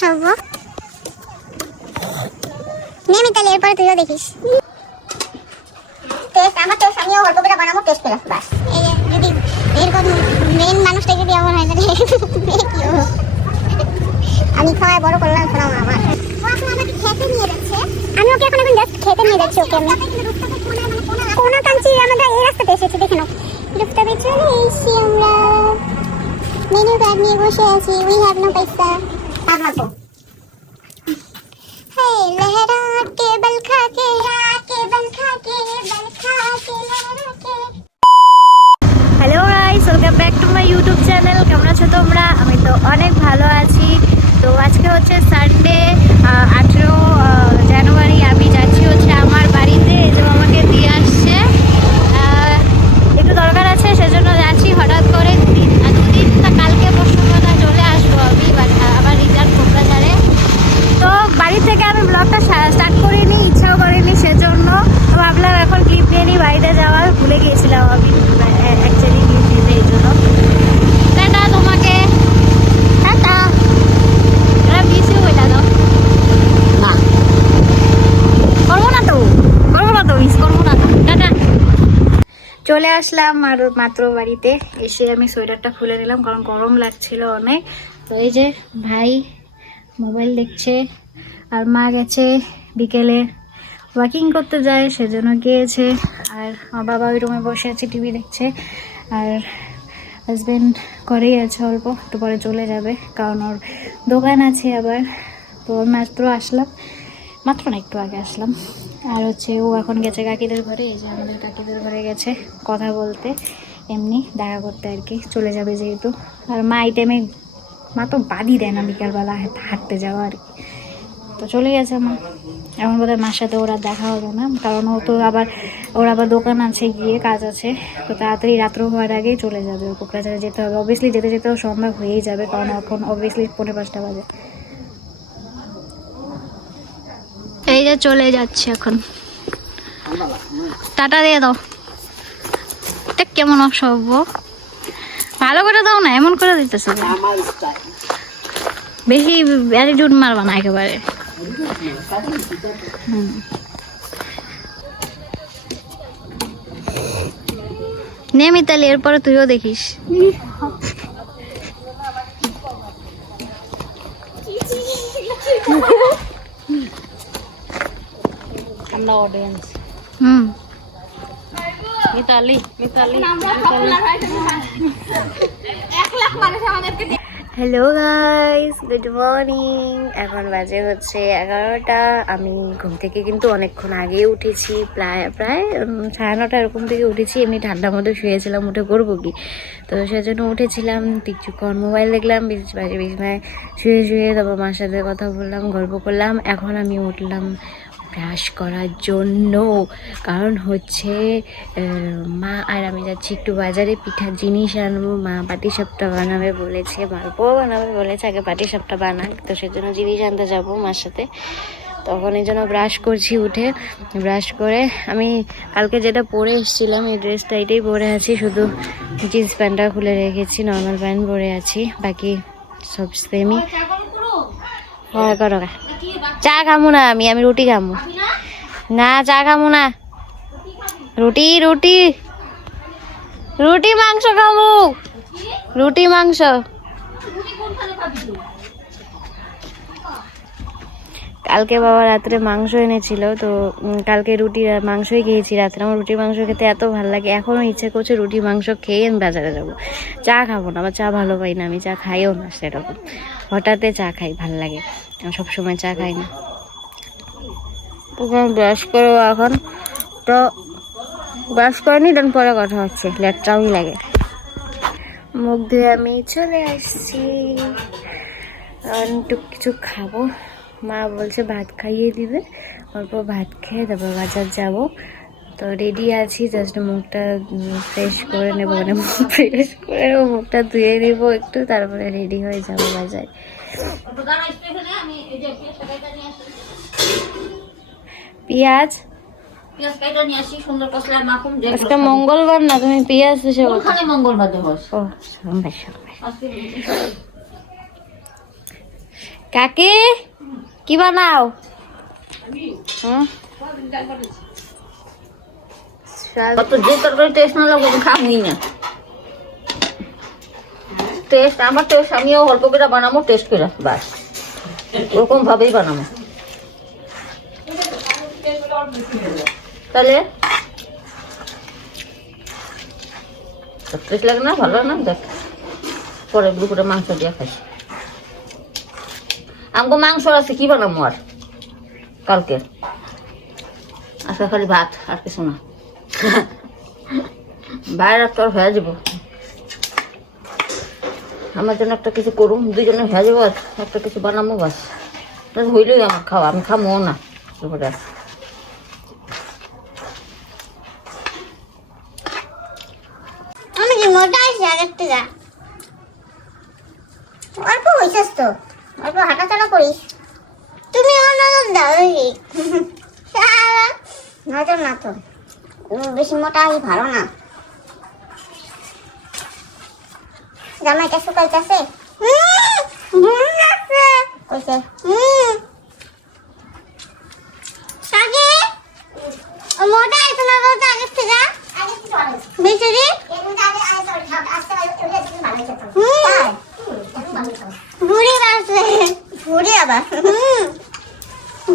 অসভ্য। নেমি তাহলে এরপরে তুইও দেখিস। টেস্ট আমার টেস্ট আমিও অল্প করে বানাবো, টেস্ট করে বাস। এই যে যদি এরকম মেন মানুষটা যদি এমন হয় তাহলে কি হবে? আমি খাওয়ায় বড় করলাম শোনাও আমার। ও এখন আমাকে খেতে নিয়ে যাচ্ছে, আমি ওকে এখন জাস্ট খেতে নিয়ে যাচ্ছি ওকে। আমি কোনা কাঞ্চি আমরা এই রাস্তাতে এসেছি, দেখে নাও। রুফটপে চলে এসেছি আমরা, মেনু কার্ড নিয়ে বসে আছি। উই হ্যাভ নো পয়সা। আমাকে हे लहरा के बल खा के बल खा के लहरा के। Hello guys, welcome back to my YouTube channel. কেমন আছো তোমরা? আমি তো অনেক ভালো আছি। তো আজকে হচ্ছে সানডে, 18 জানুয়ারি। আমি যাচ্ছি হচ্ছে আমার বাড়িতে, এই যে আমাকে দিয়ে আসছে, একটু দরকার আছে সেজন্য যাচ্ছি। হঠাৎ করে দুদিন কালকে পরশুর কথা চলে আসবো আমি আবার রিটার্ন কোকরাঝাড়ে। তো বাড়ি থেকে আমি ব্লগটা স্টার্ট করিনি, ইচ্ছাও করিনি, সেজন্য ভাবলাম এখন ক্লিপ নিয়ে নিই। বাড়িতে যাওয়ার ভুলে গিয়েছিলাম আমি অ্যাকচুয়ালি ক্লিপ নিতে, এই জন্য। টাটা তোমাকে, টাটা। ওরা বিসিও বলে দাও না, করবো না তো মিস করবো না তো। টাটা। চলে আসলাম আর মাত্র বাড়িতে এসে আমি সোয়েটারটা খুলে নিলাম কারণ গরম লাগছিল অনেক। তো এই যে ভাই মোবাইল দেখছে আর মা গেছে বিকেলে ওয়াকিং করতে যায়, সেজন্য গিয়েছে। আর আমার বাবা ওই রুমে বসে আছে, টিভি দেখছে। আর হাজব্যান্ড করেই আছে, অল্প একটু পরে চলে যাবে কারণ ওর দোকান আছে আবার। তো মাত্র আসলাম, মাত্র না একটু আগে আসলাম। আর হচ্ছে ও এখন গেছে কাকিদের ঘরে, এই যে আমাদের কাকিদের ঘরে গেছে কথা বলতে, এমনি দেখা করতে আর কি। চলে যাবে যেহেতু। আর মা এই টাইমে, মা তো বাদই দেয় না বিকালবেলা হাঁটতে যাওয়া আর কি। তো চলে গেছে মা। এখন বোধহয় মার সাথে ওরা দেখা হবে না, কারণ ও তো আবার ওর আবার দোকান আছে, গিয়ে কাজ আছে। তো তাড়াতাড়ি রাত্র হওয়ার আগেই চলে যাবে, ও কোকরাঝাড়ে যেতে হবে। অবভিয়াসলি যেতে যেতেও সন্ধ্যা হয়েই যাবে, কারণ এখন অবভিয়াসলি 4:45 বাজে। এই যে চলে যাচ্ছে এখন, টাটা দিয়ে দাও। এটা কেমন অসভ্য, ভালো করে দাও না, এমন করে দিতেছে। বেশি অ্যাটিটিউড মারবা না একেবারে। নে মিতালি, এরপরে তুইও দেখিস। আমরা audience. Mitali hello guys, good morning. এখন বাজে হচ্ছে 11টা। আমি ঘুম থেকে কিন্তু অনেকক্ষণ আগেই উঠেছি, প্রায় 9:30 এরকম থেকে উঠেছি। এমনি ঠান্ডার মধ্যে শুয়েছিলাম, উঠে করবো কি, তো সেজন্য উঠেছিলাম। কিছুক্ষণ মোবাইল দেখলাম, বিছানায় শুয়ে তারপর মার সাথে কথা বললাম, গল্প করলাম। এখন আমি উঠলাম ব্রাশ করার জন্য, কারণ হচ্ছে মা আর আমি যাচ্ছি একটু বাজারে, পিঠার জিনিস আনবো। মা পাটিসাপটা বানাবে বলেছে, মালপোয়া বানাবে বলেছে, আগে পাটিসাপটা বানাক, তো সেজন্য জিনিস আনতে যাবো মার সাথে। তখন এই জন্য ব্রাশ করছি। উঠে ব্রাশ করে আমি কালকে যেটা পরে এসেছিলাম এই ড্রেসটা, এটাই পরে আছি, শুধু জিন্স প্যান্টটা খুলে রেখেছি, নর্মাল প্যান্ট পরে আছি, বাকি সব সেমই। হ্যাঁ করো, চা খামু না আমি রুটি খামু না, চা খামু না, রুটি মাংস খামু, রুটি মাংস। কালকে বাবা রাত্রে মাংস এনেছিল, তো কালকে রুটি মাংসই খেয়েছি রাত্রে। আমার রুটি মাংস খেতে এত ভালো লাগে, এখনও ইচ্ছে করছে রুটি মাংস খেয়ে আমি বাজারে যাবো। চা খাবো না, আমার চা ভালো পাই না, আমি চা খাইও না সেরকম। হঠাৎ চা খাই, ভাল লাগে, সবসময় চা খাই না। ব্রাশ করবো এখন, তো ব্রাশ করিনি, দেন পরে কথা হচ্ছে, লেটটাও লাগে। মুখ ধুয়ে আমি চলে আসছি, একটু কিছু খাবো। মা বলছে ভাত খাইয়ে দিবে, অল্প ভাত খেয়ে তারপর বাজার যাব। তো রেডি আছি, জাস্ট মুখটা ফ্রেশ করে নেবো, মানে ফ্রেশ করে নেবো, মুখটা ধুয়ে নেবো একটু, তারপরে রেডি হয়ে যাবো বাজার। পেঁয়াজ আজকে মঙ্গলবার না, তুমি পেঁয়াজ দিছো? মঙ্গলবার ও সোমবার। কাকে কি বানাও? যে তরকারি টেস্ট না লাগবে খাবি না। টেস্ট আমার টেস্ট আমিও অল্প করে বানাবো, টেস্ট করে বাস ওরকম ভাবেই বানাবো। তাহলে টেস্ট লাগে না, ভালো না? দেখ পরে দুপুরে মাংস দিয়ে খাই। আমাকে মাংস আছে, কি বানাবো আর কালকে? আজকে খালি ভাত আর কিছু না। বাইরে তো আর হয়ে যাব, আমার জন্য একটা কিছু করুন, দুজনে হয়ে যাবো, একটা কিছু বানাবো বাস, হইলেই আমার খাওয়া, আমি খামো না দুপুরে। আমি কি মোটা আছি আগের থেকে? অল্প হয়েছিস তো, অল্প হাঁটাচলা করিস। তুমি আমার নজর দাও নজর না তো, বেশি মোটা আছি ভালো না। জামাইটা শুকাইতেছে কইছে মোটা আছে না বলতে আগের থেকে বেশি ঘুরে আসছে, ঘুরে আবার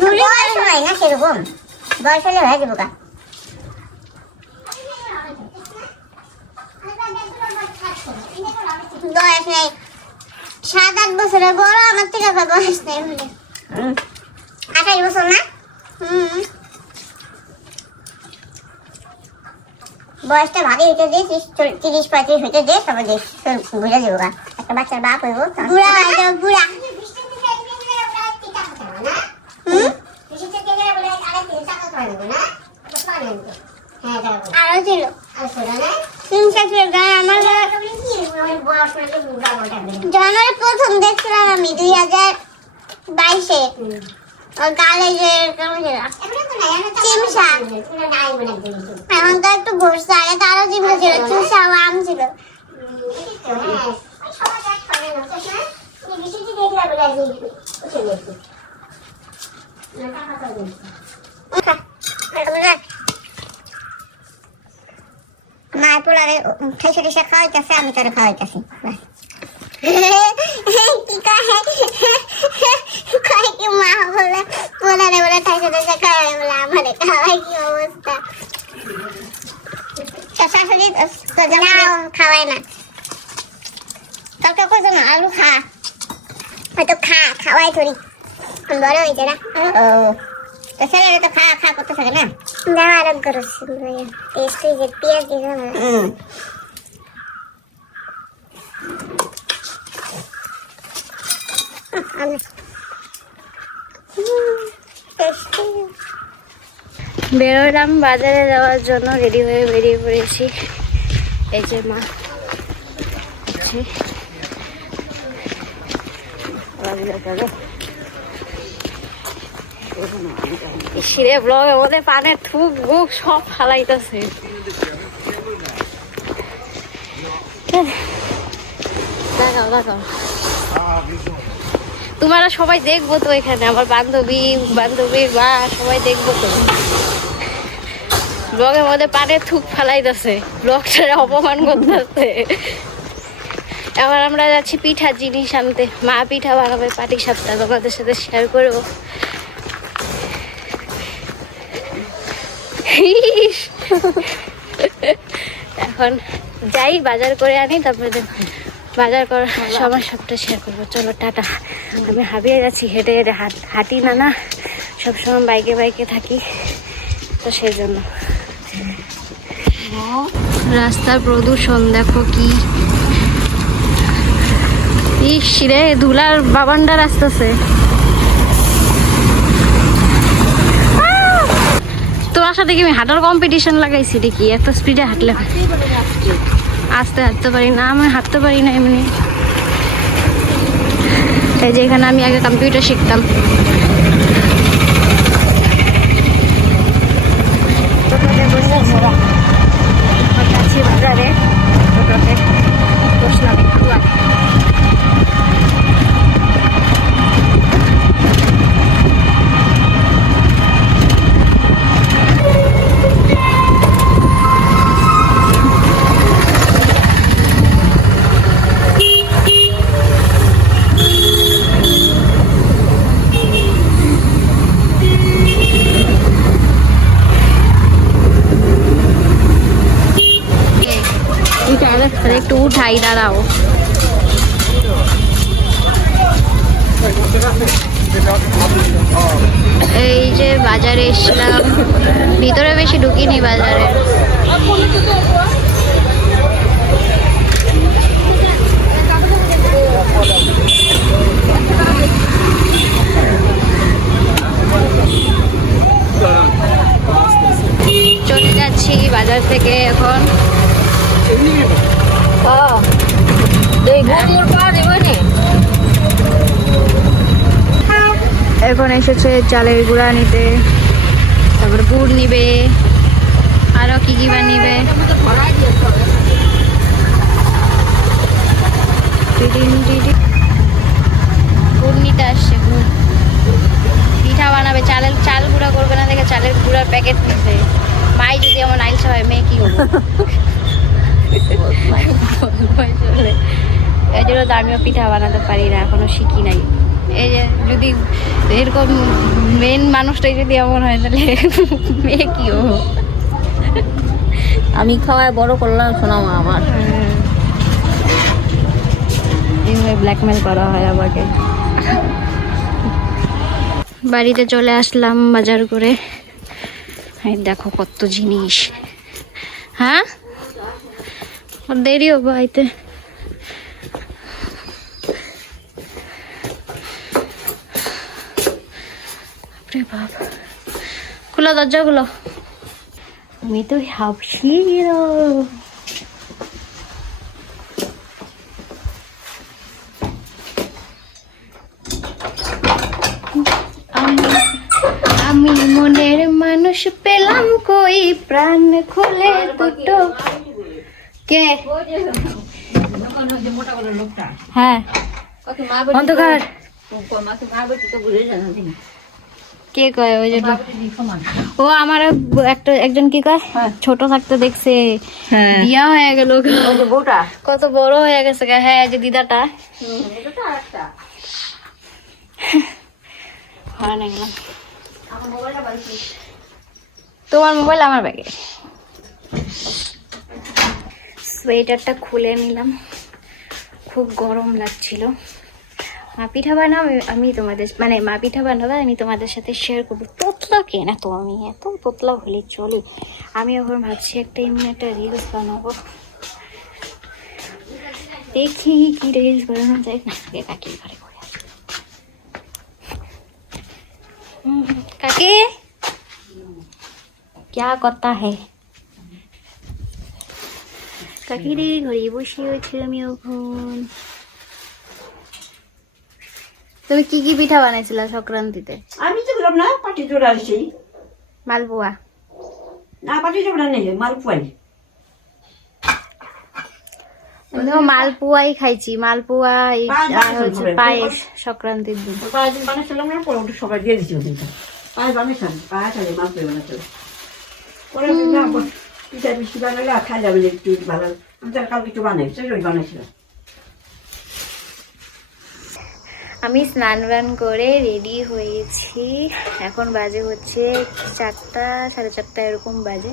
ঘুরে বয়স হয় না সেরকম, বয়স হলে হয়ে যাবো গা। বয়স নেই, 7-8 বছরের বড় আমার থেকে, বয়স নেই বলে 28 বছর না? বয়সটা ভালো হইতে দিস, 30-35 হইতে দিস, তবে দেখ ঘুরে যাবো গা। একটা বাচ্চার বাপ হইব, বুড়া হয়ে যাবো, বুড়া। আরো ছিল জানুয়ারি প্রথম দেখছিলাম আমি 2022-এ, ওর গালে যে চিমসা, এখন তো একটু ঘুরছে, আগে তো আরো চিমসা ছিল, চুষা আম ছিল। মায়ের পোলারে ঠেসে ঠেসে খাওয়াইতেছে, আমি তোরে খাওয়াইতেছি। কি কয় কি মা বলে পোলারে বলে ঠেসে ঠেসে খাওয়াই, বলে আমারে খাওয়াই, কি অবস্থা। শাশুড়ি খাওয়ায় না, কাউকে কইছো না আলু খা, হয়তো খাওয়াই থরি বড় হয়েছে না। তো ছেলেরা তো খা করতে থাকে না, দেওয়া আরোগ্য রয়েছে টেস্ট হয়েছে, পেঁয়াজ দিয়েছে না। বেরোলাম বাজারে যাওয়ার জন্য, রেডি হয়ে বেরিয়ে পড়েছি। এই যে মা সিঁড়ে ব্লগের মধ্যে পানের ঠুক বুক সব ফালাইতেছে। দেখাও দেখাও, তোমারা সবাই দেখবো তো এখানে, আমার বান্ধবীর মা সবাই দেখবো তো। ব্লগের মধ্যে পানের থুক ফালাইতেছে, ব্লগটারে অপমান করতেছে। এবার আমরা যাচ্ছি পিঠার জিনিস আনতে, মা পিঠা বানাবে, পাটি সাপটা তোমাদের সাথে শেয়ার করবো। এখন যাই বাজার করে আনি, তারপরে বাজার করার সময় সবটা শেয়ার করবো। চলো টাটা। আমি হাবিয়ে যাচ্ছি, হেঁটে হেঁটে হাঁটি না সবসময় বাইকে থাকি, তো সেই জন্য। রাস্তার প্রদূষণ দেখো কি, ইস রে ধুলার বাবান্ডার আসতেছে। তোমার সাথে কি আমি হাঁটার কম্পিটিশন লাগাইছি দেখি, এত স্পিডে হাঁটলে আস্তে হাঁটতে পারি না, আমি হাঁটতে পারি না এমনি। এই যে এখানে আমি আগে কম্পিউটার শিখতাম। বাজারে বসলাম। খাই, দাঁড়াও। এই যে বাজারে এসলাম, ভিতরে বেশি ঢুকিনি বাজারে। চলে যাচ্ছি বাজার থেকে এখন। এখন এসেছে চালের গুঁড়া নিতে, তারপর গুড় নিবে, আরো কি কি বা নিবে। গুড় নিতে আসছে, গুড় পিঠা বানাবে। চাল গুঁড়া করবে না দেখে চালের গুঁড়ার প্যাকেট নিতে। মাই যদি আমার আইলসা হয়, মেয়ে কি হবো? এই জন্য তো আমিও পিঠা বানাতে পারি না, এখনো শিখি নাই। এই যে যদি এরকম মেন মানুষটাই যদি এমন হয়, তাহলে মেয়ে কি হবো? আমি খাওয়ায় বড় করলাম শোনা মা আমার। এইভাবে ব্ল্যাকমেল করা হয় আমাকে। বাড়িতে চলে আসলাম বাজার করে। এই দেখো কত জিনিস। হ্যাঁ, দেরি হবে আইতে। খুলো দরজাগুলো। আমি তো হাবশির। আমি মনের মানুষ পেলাম কই, প্রাণ খুলে দুটো। কে? হ্যাঁ, অন্ধকার। কে কয়? ওই যে ও আমার একজন কি কয়, ছোট থাকতে দেখছে, বিয়া হয়ে গেল, কত বড় হয়ে গেছে। হ্যাঁ, যে দিদাটা। গেলাম। তোমার মোবাইল আমার ব্যাগে। সোয়েটারটা খুলে নিলাম, খুব গরম লাগছিল। মা পিঠা বানাবে, আমি তোমাদের মানে মা পিঠা বানাবে, আমি তোমাদের সাথে শেয়ার করবো। তোতলা কেনা তো, আমি এত তোতলা হলে চলে। আমি এখন ভাবছি এমনি একটা রিলস বানাবো। দেখি কি রিলস বানানো যায়। না, কাকি ঘরে ঘুরে আসি। কাকি क्या करता है? কাকিদের ঘরে বসে হয়েছে আমি এখন। তুমি কি কি পিঠা বানাইছিলা সংক্রান্তিতে? আমি তো বললাম না, পাটি জোড়া আসছি। মালপোয়া না, পাটি জোড়া নেই, মালপোয়াই। মালপোয়াই খাইছি, মালপোয়া আর হচ্ছে পায়েস সংক্রান্তির দিন। পায়েস বানাচ্ছিলাম না, পরে সবাই দিয়ে দিচ্ছি ওদিনটা। পায়েস বানিয়েছিলাম, পায়েস আছে, মালপোয়া বানাচ্ছিল। পরে পিঠা মিষ্টি বানালে খাই যাবে একটু ভালো। আমি তার কালকে একটু বানাইছি, ওই বানাইছিলাম। আমি স্নান টান করে রেডি হয়েছি। এখন বাজে হচ্ছে 4টা, 4:30 এরকম বাজে।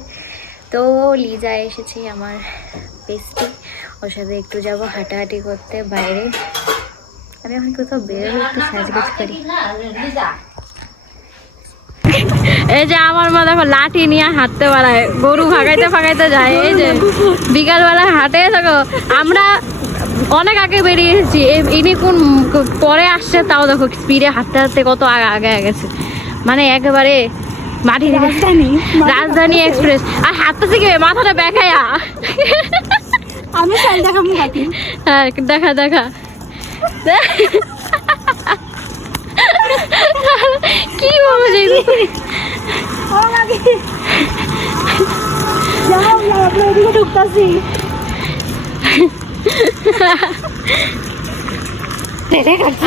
তো লিজা এসেছে, আমার বেস্টি। ওর সাথে একটু যাবো হাঁটাহাঁটি করতে বাইরে। আমি এখন কোথাও বেরোলে একটু সাজগোজ করি। এই যে আমার মা দেখো লাঠি নিয়ে হাঁটতে পারায়, গরু ভাগাইতে ফাগাইতে যায়। এই যে বিকালবেলা হাঁটে থাকো। আমরা অনেক আগে বেরিয়ে এসেছি, ইনি কোন পরে আসছে, তাও দেখো স্পিডে হাঁটতে হাঁটতে কত আগে গেছে। মানে একেবারে মাটি রাজধানী এক্সপ্রেস। আর হাঁটতেছে কি মাথাটা বেঁকায়া। আমি হ্যাঁ, দেখা কি বলবো যে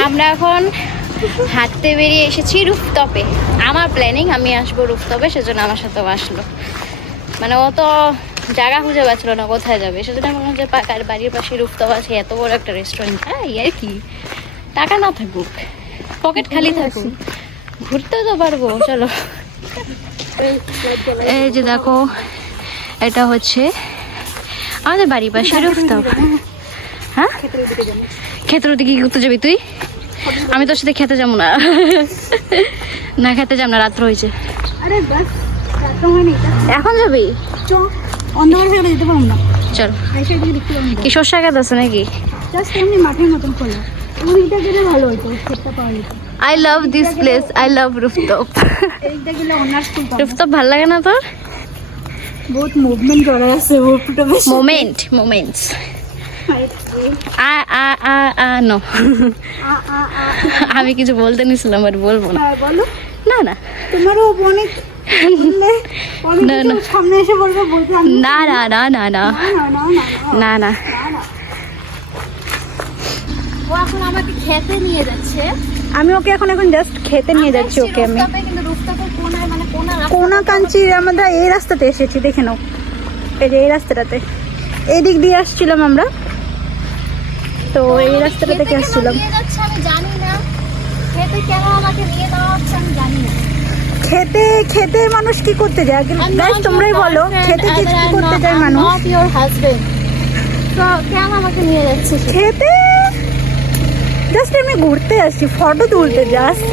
আমরা এখন হাঁটতে বেরিয়ে এসেছি রুফটপে। আমার প্ল্যানিং আমি আসবো রুফটপে, সেজন্য আমার সাথেও আসলো। মানে ও তো জায়গা খুঁজে পাচ্ছিল না কোথায় যাবে, সেজন্য মনে হচ্ছে বাড়ির পাশে রুফটপ আছে, এত বড় একটা রেস্টুরেন্ট। হ্যাঁ, আর কি, টাকা না থাকুক, পকেট খালি থাকুক, ঘুরতেও তো পারবো। চলো। এই যে দেখো, এটা হচ্ছে আমাদের বাড়ির পাশে রুফটপ। হ্যাঁ খেতের ওদিকে কি করতে যাবি তুই? আমি তোর সাথে খেতে যাবো না। না খেতে যাব না, রাত্র হয়েছে। আরে বাস রাতটা হয়নি, এখন যাবি? চো অন্ধকার হয়ে গেলে যেতে পারবো না। চল। এই সাইডে দেখতে পারবো না, কি শস্য গাছ আছে নাকি? জাস্ট এমনি মাঠের মতন খোলা। ওইটা গেলে ভালো হতো, খেতে পাওয়া যেত। I love this place, I love rooftop. এইটা গেলে অনার স্কুল পাবো। রুফটপ ভাল লাগে না তোর? বহুত মুভমেন্ট করা আছে রুফটপে। Moments no. আমি কিছু বলতে নিছিলাম আর বলবো না। বলো না না তোমারও অনেক না, না। সামনে এসে বলবো বলতে না না না না না না না। ও এখন আমাকে খেতে নিয়ে যাচ্ছে। আমি ওকে এখন জাস্ট খেতে নিয়ে যাচ্ছি ওকে আমি। কিন্তু রুফটপের কোনায় মানে কোনা কাঞ্চির আমরা এই রাস্তাতে এসেছি, দেখে নাও। এই যে এই রাস্তাটাতে এই দিক দিয়ে আসছিলাম আমরা, তো এই রাস্তাটা থেকে আসছিলাম। আমি জানি না খেতে কেন আমাকে নিয়ে যাওয়া হচ্ছে, আমি জানি না। খেতে মানুষ কি করতে যায় গাইস, তোমরাই বলো, খেতে কি করতে যায় মানুষ? নট ইওর হাজবেন্ড, তো কেন আমাকে নিয়ে যাচ্ছিস খেতে? জাস্ট আমি ঘুরতে আসছি, ফটো তুলতে জাস্ট।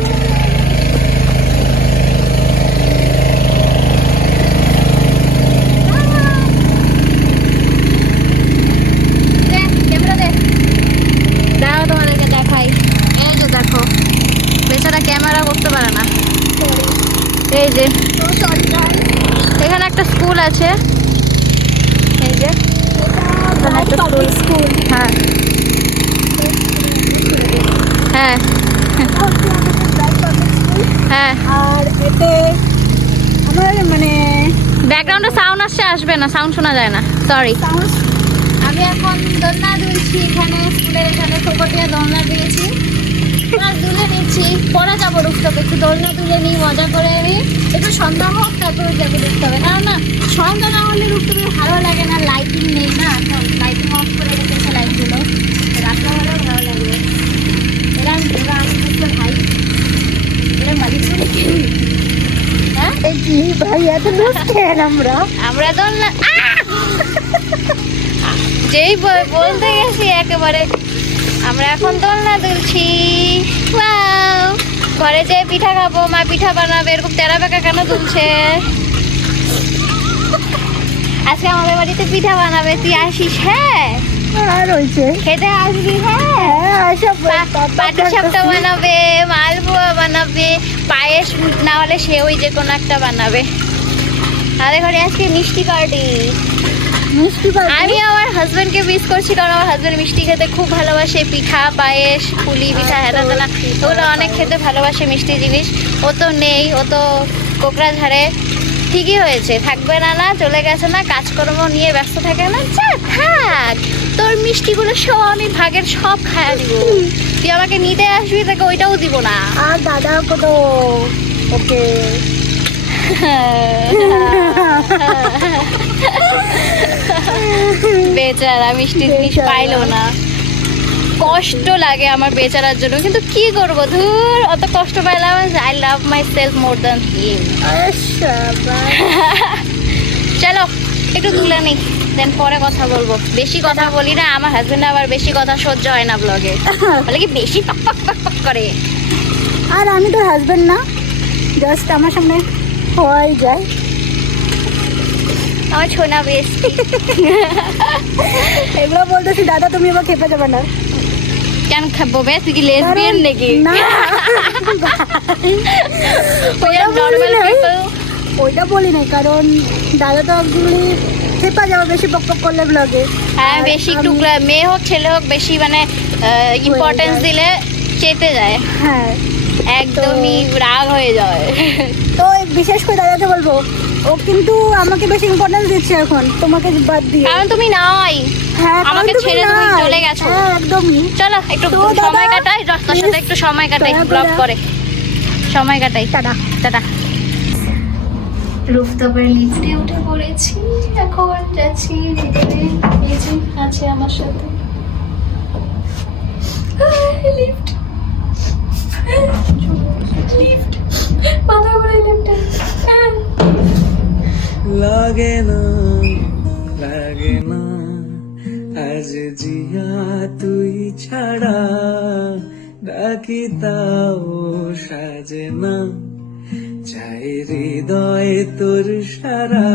দাঁড়াও তোমাদেরকে দেখাই। এই যে দেখো, বেচারা ক্যামেরা করতে পারে না। এই যে এখানে একটা স্কুল আছে, এই যে এখানে একটা স্কুল। হ্যাঁ হ্যাঁ হ্যাঁ। আর এতে আমার মানে ব্যাকগ্রাউন্ডে সাউন্ড আসবে না, সাউন্ড শোনা যায় না, সরি। আমি এখন দোলনা দুলছি এখানে, স্কুলের এখানে ফোকটিয়া দোলনা দিয়েছি, দুলে নিচ্ছি। পরে যাবো রুফটপে, একটু দোলনা তুলে নিই, মজা করে আমি। একটু সন্ধ্যা হোক তারপরে যাবো রুফটপে, কারণ না সন্ধ্যা না হলে রুফটপে ভালো লাগে না, লাইটিং নেই না, লাইটিং অফ করে রেখেছে লাইটগুলো, রাত্রে হলেও ভালো লাগবে। এরা আমি ভাই এরা মালিক করে কি? হ্যাঁ কি ভাই এত দোষ খেয়ে আমরা দোলনা যেই বলতে গেছি একেবারে। আমরা এখন দোলনা দুলছি, ওয়াও। ঘরে যে পিঠা খাবো, মা পিঠা বানাবে, এরকম তেরা বেঁকা কেন দুলছে? আজকে আমাদের বাড়িতে পিঠা বানাবে, তুই আসিস? হ্যাঁ আর হয়েছে খেতে আসবি? হ্যাঁ পাটি সাপটা বানাবে, মালপোয়া বানাবে, পায়েস না হলে সে ওই যে কোনো একটা বানাবে। আমাদের ঘরে আজকে মিষ্টি পার্টি। আমি আমার হাজবেন্ডকে মিস করছি, কারণ আমার হাজবেন্ড মিষ্টি খেতে খুব ভালোবাসে, পিঠা পায়েস পুলি পিঠা হেনা তেনা ওগুলো অনেক খেতে ভালোবাসে, মিষ্টি জিনিস। ও তো নেই, ও তো কোকড়াঝাড়ে। ঠিকই হয়েছে, থাকবে না, না চলে গেছে না, কাজকর্ম নিয়ে ব্যস্ত থাকে না। যা থাক, তোর মিষ্টিগুলো সব আমি ভাগের সব খায়া দিব। তুই আমাকে নিতে আসবি, তাকে ওইটাও দিব না। আর দাদা কত ওকে বেচারা মিষ্টি জিনিস পাইলো না, কষ্ট লাগে আমার বেচারার জন্য, কিন্তু কি করবো, ধুর অত কষ্ট পাইলাম। I love my self more than হিম। চলো একটু তুলে নি, দেন পরে কথা বলবো। বেশি কথা বলি না, আমার হাজবেন্ড আবার বেশি কথা সহ্য হয় না ব্লগে, বলে কি বেশি পক পক পক পক করে। আর আমি তো হাজবেন্ড না, জাস্ট আমার সামনে হওয়াই যায়। আমার ছোনা বেশ এগুলো বলতেছি দাদা, তুমি এবার খেপে যাবে না। কেন খাবো বে, তুই কি লেসবিয়ান নাকি? না ওইটা বলি নাই, কারণ দাদা তো একদমই খেপা যাবে বেশি বক বক করলে ব্লগে। হ্যাঁ বেশি একটু মেয়ে হোক ছেলে হোক বেশি মানে ইম্পর্টেন্স দিলে চেতে যায়, হ্যাঁ একদমই রাগ হয়ে যায়। তো বিশেষ করে দাদাকে বলবো, ও কিন্তু আমাকে বেশি ইম্পর্টেন্স দিচ্ছে এখন তোমাকে বাদ দিয়ে। কারণ তুমি নাই, হ্যাঁ আমাকে ছেড়ে তুমি চলে গেছো। হ্যাঁ একদমই। চলো একটু সময় কাটাই, রাস্তার সাথে একটু সময় কাটাই, ব্লগ করে সময় কাটাই। Tata tata. রুফটপের লিফটে উঠে পড়েছি, এখন যাচ্ছি ভিতরে। এই যে আছে আমার সাথে লিফট, লিফট মাথা ঘুরে লিফটে। লাগে না আজ জিয়া ডাকি তাও সাজে না, চাই হৃদয় তোর সারা,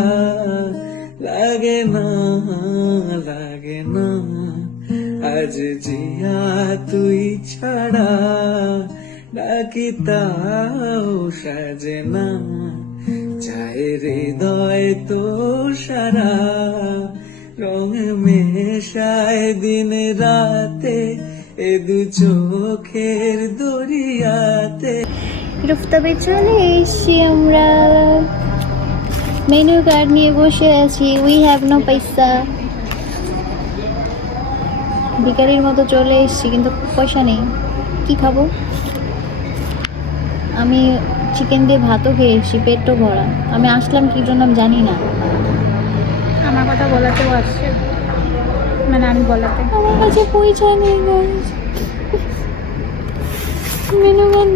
লাগে না লাগে না আজ জিয়া তুই ছাড়া, ডাকি তাও সাজে না, চাই হৃদয় তোর সারা, রং মেশায় দিন রাতে এ দু চোখের দরিয়াতে। রুফটপে চলে এসেছি আমরা, মেনু কার্ড নিয়ে বসে আছি। উই হ্যাভ নো পয়সা, ভিখারির মতো চলে এসেছি কিন্তু পয়সা নেই। কি খাবো? আমি চিকেন দিয়ে ভাতও খেয়ে এসেছি, পেটও ভরা। আমি আসলাম কি জন্য আমি জানি না। আমার কথা বলাতেও আসছে, মানে আমি বলাতে। আমার কাছে পয়সা নেই guys। মেনু কার্ড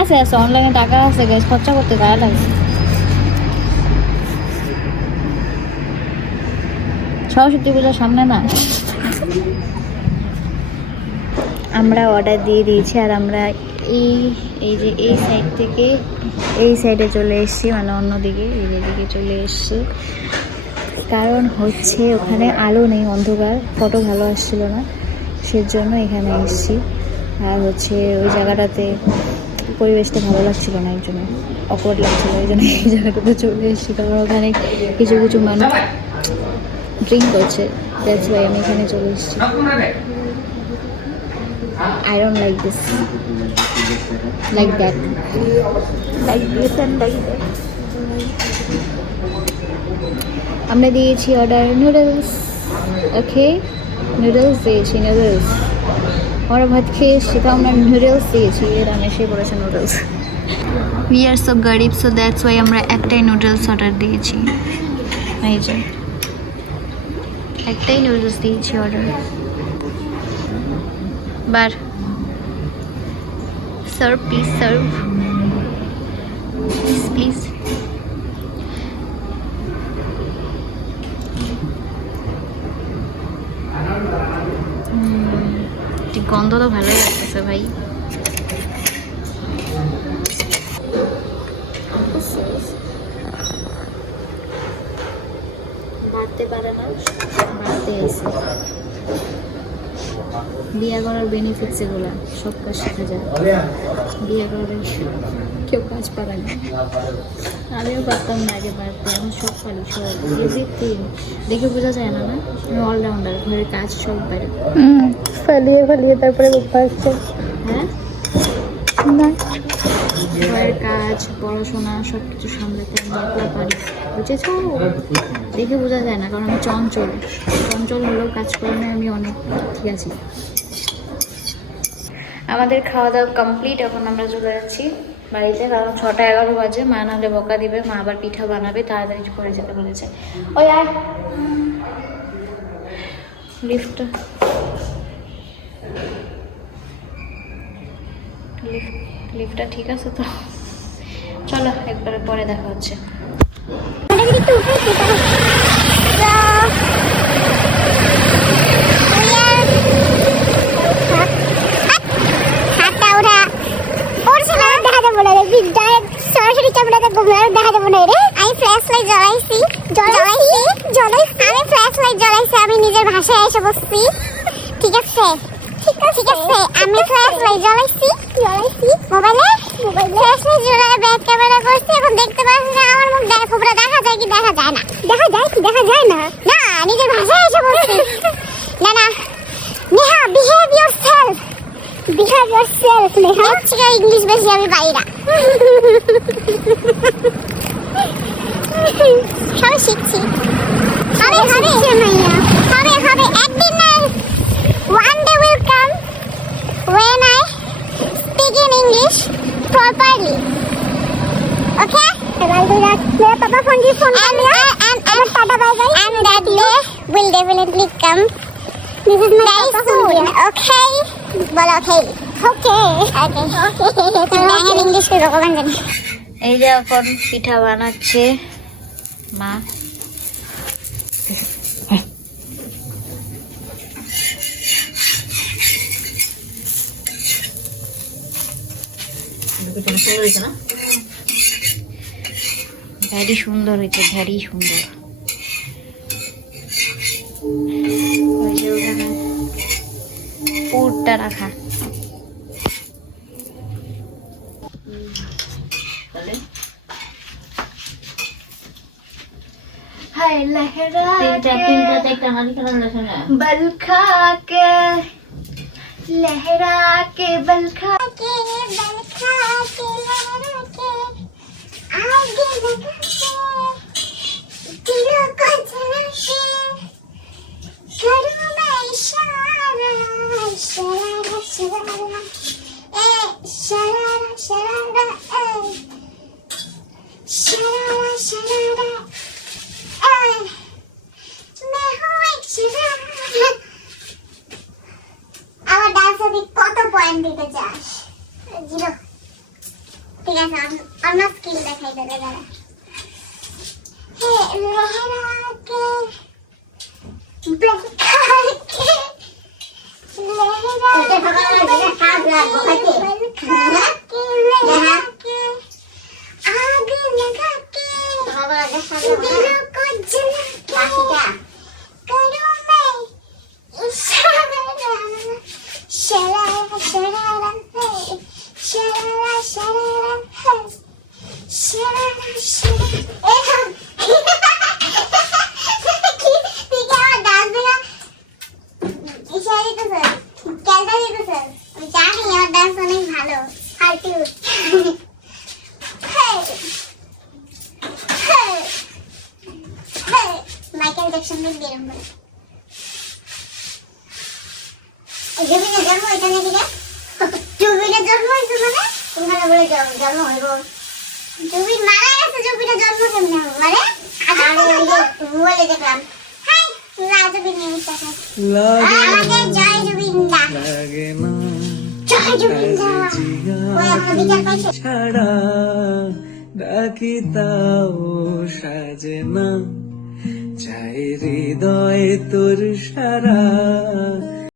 আছে আছে, অনলাইনে টাকা আছে গ্যাস, খরচা করতে গায়ে লাগে। সরস্বতী পূজার সামনে না। আমরা অর্ডার দিয়ে দিয়েছি আর আমরা এই যে এই সাইড থেকে এই সাইডে চলে এসেছি, মানে অন্যদিকে এই দিকে চলে এসেছি। কারণ হচ্ছে ওখানে আলো নেই, অন্ধকার, ফটো ভালো আসছিল না, সেজন্য এখানে এসেছি। আর হচ্ছে ওই জায়গাটাতে পরিবেশটা ভালো লাগছিল না, এই জন্য অকওয়ার্ড লাগছিল, এই জন্য এই জায়গাটাতে চলে এসেছি। কারণ ওখানে কিছু কিছু মানুষ ড্রিঙ্ক করছে, দ্যাটস ওয়াই আমি এখানে চলে এসেছি। I don't like this, like that, like this and like that. আমরা দিয়েছি অর্ডার নুডলস। ওকে, নুডলস দিয়েছি, নুডলস। আমরা ভাত খেয়ে এসেছি, তো আমরা নুডলস দিয়েছি, এর আমি এসে পড়েছে নুডলস। উই আর সো গরিব, সো দ্যাটস ওয়াই আমরা একটাই নুডলস অর্ডার দিয়েছি। এই যে একটাই নুডলস দিয়েছি order. Bar serve please, serve please. গন্ধ তো ভালোই লাগতেছে ভাই। বাড়তে পারে না, বাড়তে এসে বিয়ে করার বেনিফিটস এগুলো, সব কাজ শেখা যায়। বিয়ে করার কেউ কাজ পারে না, আমিও পারতাম না আগে বাড়তে, আমি সব পারি, সব এভরিথিং। দেখে বোঝা যায় না, না আমি অলরাউন্ডার, ঘরের কাজ সব পারি। ফালিয়ে ফালিয়ে তারপরে পারছে। হ্যাঁ, না ঘরের কাজ, পড়াশোনা সব কিছু সামলাতে আমি একলা পারি, বুঝেছো? দেখে বোঝা যায় না, কারণ আমি চঞ্চল হলেও কাজকর্মে আমি অনেক ঠিক আছি। আমাদের খাওয়া দাওয়া কমপ্লিট, এখন আমরা চলে যাচ্ছি বাড়িতে, কারণ 6টা-11 বাজে। মা নাহলে বকা দিবে, মা আবার পিঠা বানাবে, তাড়াতাড়ি করে যেতে বলেছে। ওই আয়, লিফটটা ঠিক আছে তো? চলো একবারে পরে দেখা হচ্ছে। সরাসরি ক্যামেরাতে দেখা যাবো না রে। আমি ফ্ল্যাশ লাইট জ্বালাইছি, আমি ফ্ল্যাশ লাইট জ্বালাইছি, আমি নিজের ভাষায় এসে বসছি। ঠিক আছে, আমি ফ্ল্যাশ লাইট জ্বালাইছি মোবাইলে ফ্ল্যাশ লাইট জ্বালায় ব্যাক ক্যামেরা করছি। এখন দেখতে পাচ্ছি না আমার মুখ, পুরো দেখা যায় কি দেখা যায় না? দেখা যায় না, না নিজের ভাষায় এসে বসছি। না Neha, behave yourself Neha. English বেশি আমি পারি না, সবাই শিখছি। হবে একদিন না, one day will come when I speak in English properly. Okay? I'll do that. मेरा पापा फोन कर लिया and tata bye bye. And that day will definitely come. This is my papa soon. Okay? बोलो okay. Okay. English के रोकन जाने. এই যে এখন পিঠা বানাচ্ছে মা। সুন্দর হয়েছে না? ভ্যারি সুন্দর হয়েছে, ভ্যারি সুন্দর। ওই যে ওখানে পুরটা রাখা। তাহলে हाय लहरा তিনটাতে একটা মাঝি খেলা আছে না? बल खा के लहरा के बल खा के बल खा के लहरा के आगे लगा के दिलों को जला के करूँ मैं इशारा शरारा शरारा ए शरारा शरारा ए शरारा शरारा ए मैं हूँ एक शरारा। আমার ডান্স অবধি কত পয়েন্ট দিতে চাস? 0। ঠিক আছে, অন্য স্কিল দেখাই দেবে দাঁড়া। হে লহরাকে বলখা কে लहरा के लहरा के आग लगा के दिलों को जला के करूँ मैं इशारा शरारा शरारा है शरारा शरारा है शरारा शरारा ठीक है और डांस देगा इशारे तो सर कैसा ही तो सर আমি জানি আমার ডান্স অনেক ভালো ফালতু মাইকেল জ্যাকসন এর বেরম বলে জুবিনের জন্ম হয়েছে নাকি রে? জুবিনের জন্ম হয়েছে মানে ওখানে বলে জন্ম হইব। জুবিন মারা গেছে, জুবিনের জন্ম কেমনে হবে মানে? আরে ওই যে মোবাইলে দেখলাম। হাই না জুবিন নিউজ দেখে আমাদের জয় জুবিন দা লাগে না জয় জুবিন দা ওই আমরা বিচার পাইছে ছাড়া ডাকি তাও সাজে না চাই হৃদয় তোর সারা